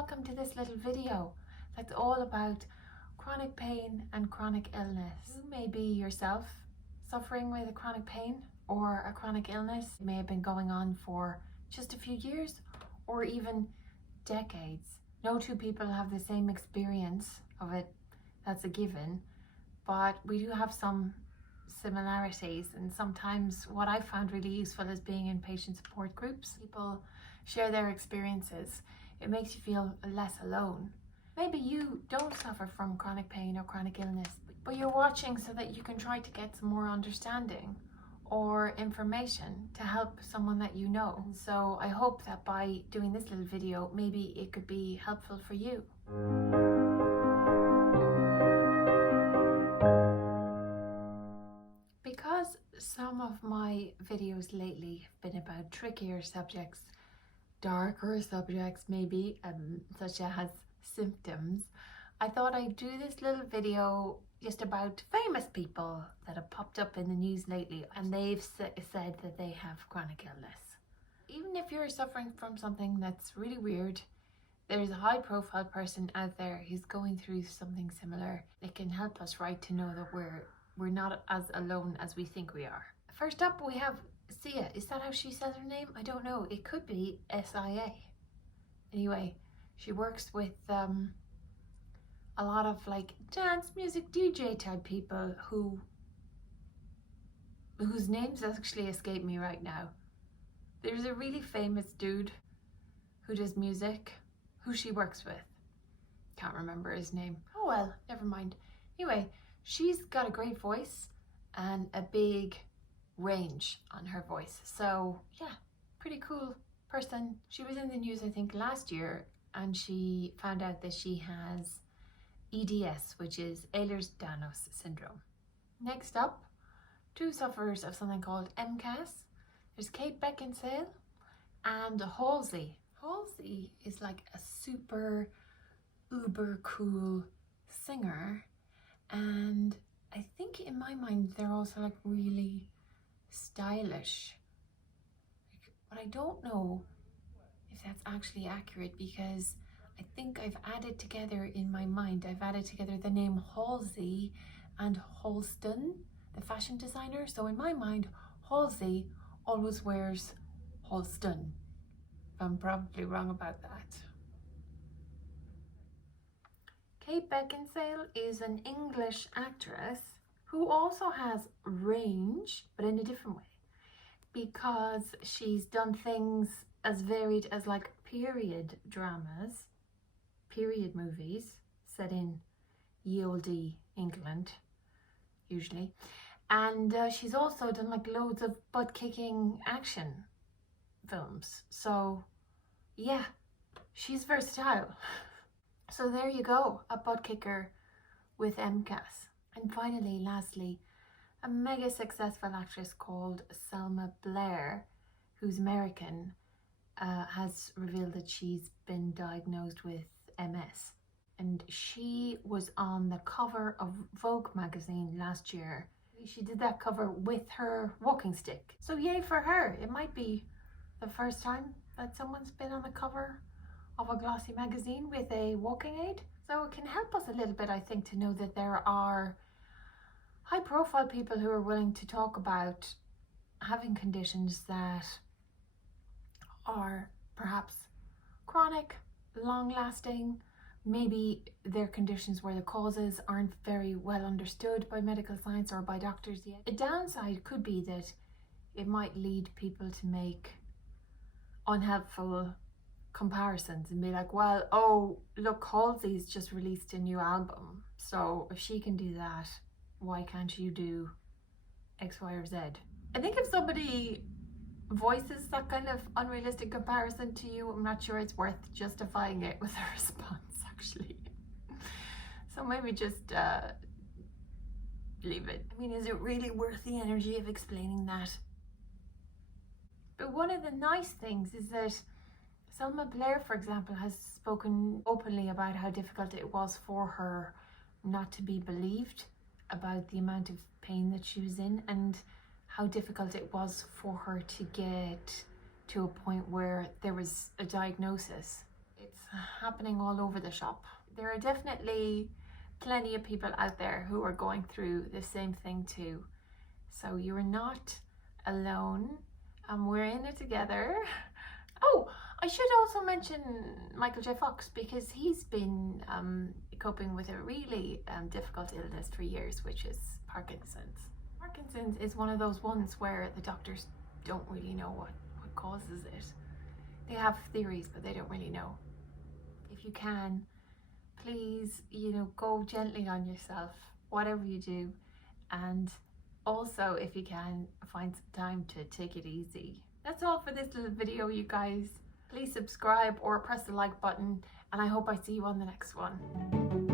welcome to this little video that's all about chronic pain and chronic illness. You may be yourself suffering with a chronic pain or a chronic illness. It may have been going on for just a few years or even decades. No two people have the same experience of it, that's a given, but we do have some similarities, and sometimes what I found really useful is being in patient support groups. People share their experiences. It makes you feel less alone. Maybe you don't suffer from chronic pain or chronic illness, but you're watching so that you can try to get some more understanding or information to help someone that you know. And so I hope that by doing this little video, maybe it could be helpful for you. Because some of my videos lately have been about trickier subjects, darker subjects maybe, such as symptoms, I thought I'd do this little video just about famous people that have popped up in the news lately, and they've said that they have chronic illness. Even if you're suffering from something that's really weird, there's a high profile person out there who's going through something similar. It can help us, right, to know that we're not as alone as we think we are. First up, we have Sia. Is that how she says her name? I don't know. It could be S-I-A. Anyway, she works with a lot of like dance music DJ type people whose names actually escape me right now. There's a really famous dude who does music who she works with. Can't remember his name. Oh well, never mind. Anyway, she's got a great voice and a big range on her voice. So yeah, pretty cool person. She was in the news I think last year, and she found out that she has EDS, which is Ehlers-Danlos syndrome. Next up, two sufferers of something called MCAS. There's Kate Beckinsale and Halsey. Halsey is like a super uber cool singer, and I think in my mind they're also like really stylish. But I don't know if that's actually accurate, because I think I've added together in my mind, I've added together the name Halsey and Halston, the fashion designer. So in my mind, Halsey always wears Halston. I'm probably wrong about that. Kate Beckinsale is an English actress who also has range, but in a different way, because she's done things as varied as like period dramas, period movies set in ye olde England, usually. And she's also done like loads of butt-kicking action films. So yeah, she's versatile. So there you go, a butt kicker with MCAS. And finally, lastly, a mega successful actress called Selma Blair, who's American, has revealed that she's been diagnosed with MS. And she was on the cover of Vogue magazine last year. She did that cover with her walking stick. So yay for her. It might be the first time that someone's been on the cover of a glossy magazine with a walking aid. So it can help us a little bit, I think, to know that there are high profile people who are willing to talk about having conditions that are perhaps chronic, long lasting. Maybe they're conditions where the causes aren't very well understood by medical science or by doctors yet. A downside could be that it might lead people to make unhelpful comparisons and be like, well, oh look, Halsey's just released a new album, so if she can do that, why can't you do X, Y, or Z? I think if somebody voices that kind of unrealistic comparison to you, I'm not sure it's worth justifying it with a response, actually. So maybe just leave it. I mean, is it really worth the energy of explaining that? But one of the nice things is that Selma Blair, for example, has spoken openly about how difficult it was for her not to be believed about the amount of pain that she was in, and how difficult it was for her to get to a point where there was a diagnosis. It's happening all over the shop. There are definitely plenty of people out there who are going through the same thing too. So you're not alone, and we're in it together. Oh, I should also mention Michael J. Fox, because he's been coping with a really difficult illness for years, which is Parkinson's. Parkinson's is one of those ones where the doctors don't really know what causes it. They have theories, but they don't really know. If you can, please, go gently on yourself, whatever you do. And also, if you can, find some time to take it easy. That's all for this little video, you guys. Please subscribe or press the like button, and I hope I see you on the next one.